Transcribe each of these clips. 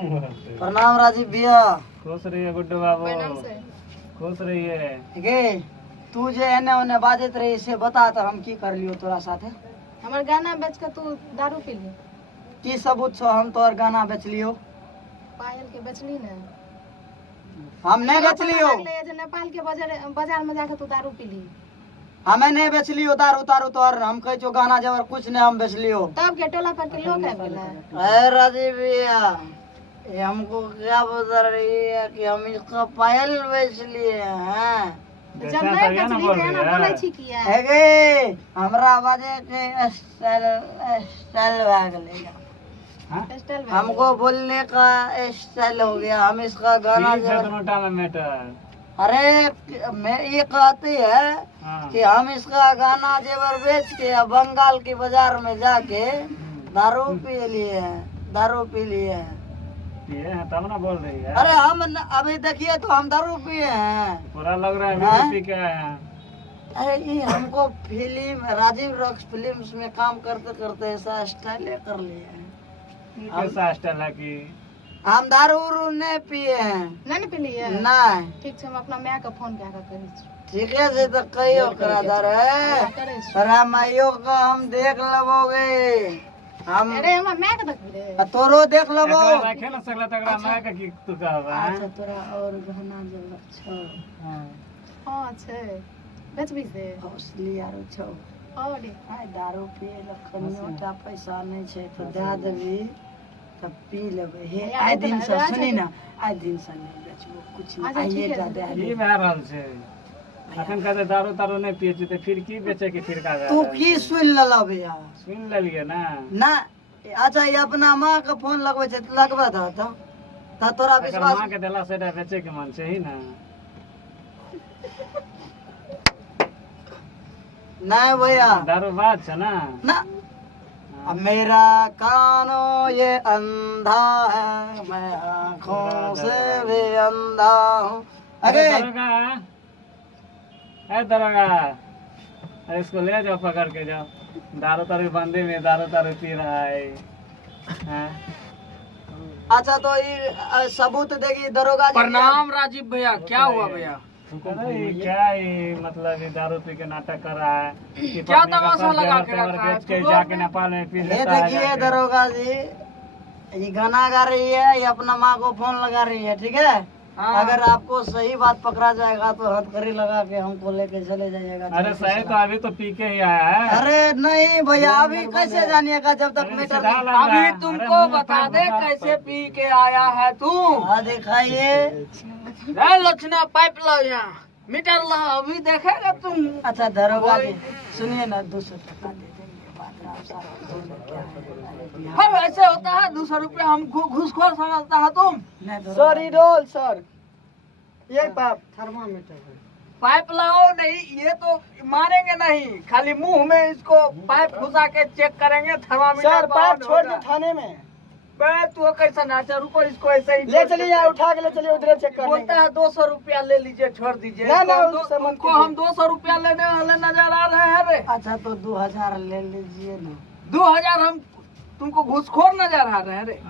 प्रणाम राजीव भैया। खुश रहिए गुड्डू बाबू, खुश रहिए। गे तू जे एने ओने बाजत रही से बता तो हम की कर लियो तोरा साथे। हमर गाना बेच के तू दारू पी ली। की सबूत छो हम तोर गाना बेच लियो? पायल के बेचली ने। हम नहीं बेच लियो। नेपाल के बाजार में जाके तू दारू पी ली। हमें नहीं बेच लियो दारू तारू तोर। हम कह जो गाना जबर कुछ नहीं हम बेच लियो। तब के टोला पर के लोग है बोला। अरे राजीव भैया ये हमको क्या बता रही है कि हम इसका पायल बेच लिए हैं। जब नहीं बेचली तो ना बोले छी किया है गे हमरा बाजे के स्टाइल भाग लेगा। हमको बोलने का स्टाइल हो गया। हम इसका गाना अरे मैं ये कहती है कि हम इसका गाना जेवर बेच के बंगाल की बाजार में जाके दारू पी लिए हैं, दारू पी लिए हैं। तब ना बोल रही है। अरे हम अभी देखिए तो हम दारू पिए हैं। पूरा लग रहा है अभी पी के आए हैं। अरे ये हमको फिल्म राजीव रॉक्स फिल्म्स में काम करते करते ऐसा स्टाइल कर लिए हैं। कैसा स्टाइल है कि हम दारू उरू नहीं पिए हैं। नहीं पी ली है? नहीं। ठीक है हम अपना माँ का फोन क्या करी। ठीक है से तो कहियो करा दर है। तोरा माइयो का हम देख लबोगे। हम अरे हम मैं का देख रे। तोरो देख लबो। रखे ना सकला तगड़ा मैं का की तू कहबा है। अच्छा तोरा और गहना जब छो। हां छे बेचबी से हौसली आरो छो। और आय दारू पिए लखनियोटा पैसा नहीं छे तो दे देबी तब पी लेबे। हे आय दिन से सुनी ना आय दिन से नहीं बेचबो कुछ नहीं। आइए दादा ई भए रहल छे। अखन कहते दारू तारू नहीं पिए छी तो फिर की बेचे के फिर का तू की सुन लला भैया? सुन लेलिए ना ना। अच्छा ये अपना माँ का फोन लगवे छे तो लगवा दो तो तोरा विश्वास माँ के देला से बेचे के मन छे ही ना। नहीं भैया दारू बात छे ना ना। अब मेरा कानो ये अंधा है मैं आँखों से भी अंधा हूँ। अरे दरोगा अरे इसको ले जाओ पकड़ के जाओ। दारू तारू बंदी में दारू तारू पी रहा है। अच्छा तो ये सबूत देगी दरोगा जी। प्रणाम राजीव भैया। क्या हुआ भैया? क्या ये मतलब ये दारू पी के नाटक कर रहा है कि क्या पत्नी का तमाशा सब लगा जेवर के तेवर रखा है? बेच के जाके नेपाल में पी ये लेता है देखिए जाके। दरोगा जी ये गाना गा रही है ये अपना माँ को फोन लगा रही है। ठीक है अगर आपको सही बात पकड़ा जाएगा तो हथकड़ी लगा के हमको लेके चले जाइएगा। अरे सही तो अभी तो पी के ही आया है। अरे नहीं भैया अभी कैसे जानिएगा जब तक मीटर अभी तुमको बता दे कैसे पी के आया है तू। हाँ दिखाइए। लक्षणा पाइप लो यहाँ मीटर लो अभी देखेगा तुम। अच्छा दरोगा जी सुनिए ना 200 टका दे देंगे बात आप सारा बोल क्या है। फिर ऐसे होता है 200 रुपया हम घूसखोर समझता है तुम। सॉरी रोल सर ये पाप थर्मामीटर है। पाइप लगाओ नहीं ये तो मारेंगे नहीं खाली मुंह में इसको पाइप घुसा के चेक करेंगे थर्मामीटर। सर पाइप छोड़ दे थाने में। तू कैसा नाचा रुको इसको ऐसे ही ले चलिए यहाँ उठा के ले चलिए उधर चेक कर बोलता है 200 रुपया ले लीजिए छोड़ दीजिए। ना, ना, तो उससे मत तुमको कीजिए। हम 200 रुपया लेने वाले नजर आ रहे हैं रे। अच्छा तो 2000 ले लीजिए ना। 2000 हम तुमको घूसखोर नजर आ रहे हैं रे।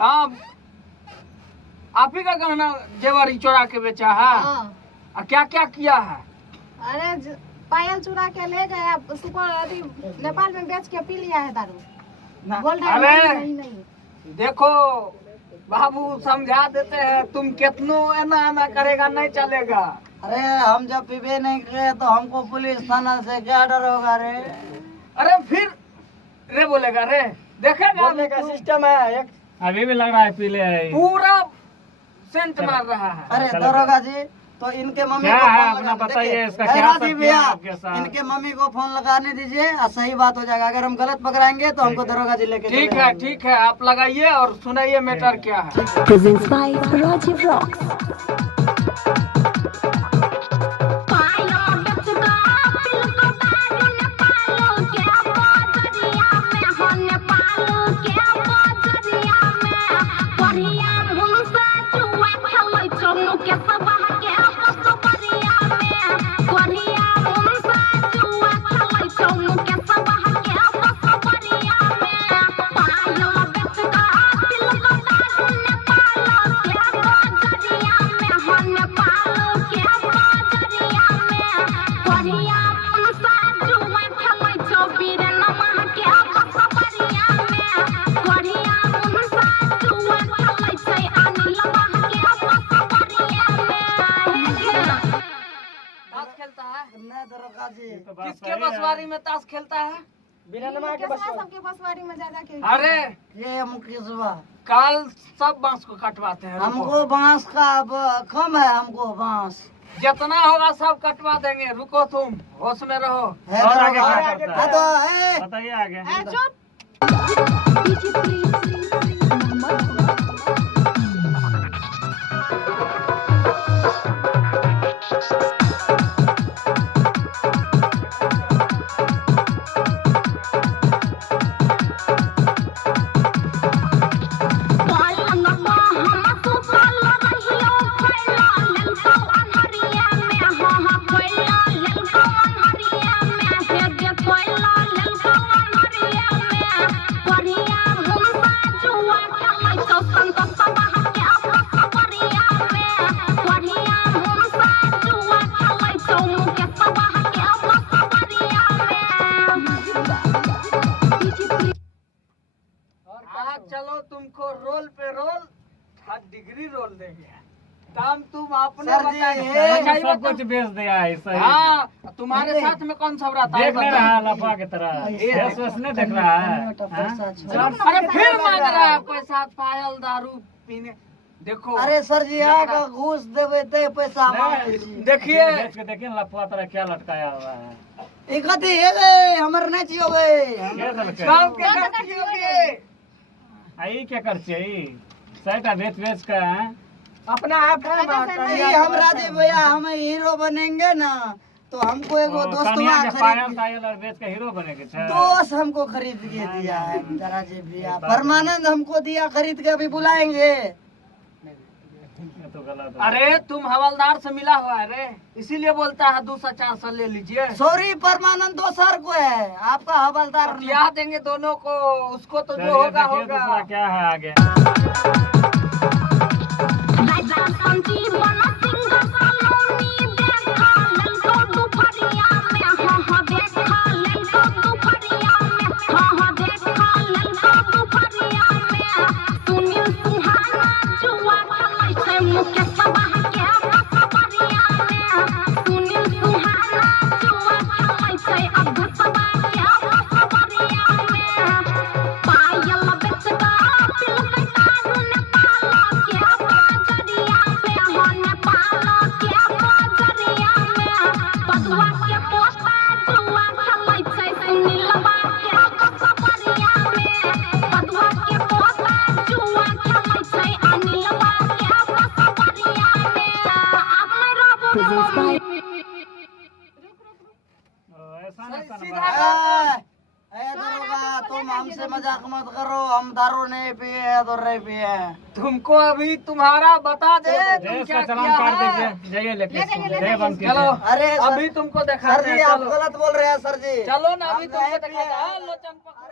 हाँ आप ही का गहना जेवर चोरा के बेचा है। और क्या क्या किया है? अरे पायल चुरा के ले गया उसको अभी नेपाल में बेच के पी लिया है दारू। गोल्ड अरे नहीं देखो बाबू समझा देते हैं तुम कितनो एना करेगा नहीं चलेगा। अरे हम जब पीबे नहीं करे तो हमको पुलिस थाना से क्या डर होगा रे? अरे फिर रे बोलेगा रे देखेगा बोलने का सिस्टम है एक। अभी भी लग रहा है पी ले है। पूरा सेंट मार रहा है। अरे दरोगा जी तो इनके मम्मी क्या को है फोन अपना लगा- बताइए देखिए, इसका अरे क्या राजीव सत्य है भैया, आपके साथ? इनके मम्मी को फोन लगाने दीजिए और सही बात हो जाएगा। अगर हम गलत पकड़ाएंगे तो हमको दरोगा जी लेके ठीक चले है जाएंगे। ठीक है आप लगाइए और सुनाइए मैटर क्या है। Presents by Rajiv Rocks. में ताश खेलता है? मुकेशवा सबके बसवारी में जा जाके अरे ये मुकेशवा काल सब बांस को कटवाते हैं। रुको। हमको बांस का अब कम है, हमको बांस जितना होगा सब कटवा देंगे। रुको तुम होश में रहो। है और आगे दरोगा। क्या करता हाँ है? तो ए, बताइए आगे। ए, चुप आज चलो तुमको रोल पे रोल 3rd डिग्री रोल देंगे। काम तुम अपने सर जी, बताइए। ये सब बताइए कुछ बेच दिया है सही। हाँ तुम्हारे साथ में कौन सा रहता है? देख नहीं बताओ। रहा लफा की तरह, फेस वेस नहीं देख रहा है। हाँ? पैसा छोड़। अरे फिर मांग रहा है पैसा, पायल दारू पीने। देखो अरे सर जी आके घूस देवे ते पैसा मांगे नहीं, छी। देखिए देख के देखिए ना लफा तरह क्या लटकाया हुआ है। ई कथी है गे हमर नहीं छियो गे क्या देलकै? गाँव के लड़कियों के आई क्या कर चाहिए सैटा बेच बेच के हैं? अपना आप है ये हम राजीव भैया हम हीरो बनेंगे ना तो हमको एगो दोस्त कन्या के पायल खरीद तायल और बेच के हीरो बने के छै। दोस्त हमको खरीद के दिया है राजीव भैया। परमानंद हमको दिया खरीद के, अभी बुलाएंगे। ये तो गलत है। अरे तुम हवलदार से मिला हुआ है रे, इसीलिए बोलता है 200-400 ले लीजिए। सॉरी परमानंद दोसर को है, आपका हवलदार नहीं। बतिया देंगे दोनों को, उसको तो जो चलिए होगा देखिए दूसरा होगा। क्या है आगे। Presents by ऐसा नहीं करना सीधा है। दरोगा तुम हमसे मजाक मत करो, हम दारू नहीं पिए तो नहीं पिए। तुमको अभी तुम्हारा बता दे तुम देश क्या का चलान किया काट है। दीजिए, जाइए लेके ले जाइए, ले जय बंद चलो कीजिए। अरे सर- अभी तुमको दिखा सर जी आप चलो गलत बोल रहे हैं सर जी। चलो ना अभी हम तुमको नहीं दिखा पिए। लोचन पकड़ो।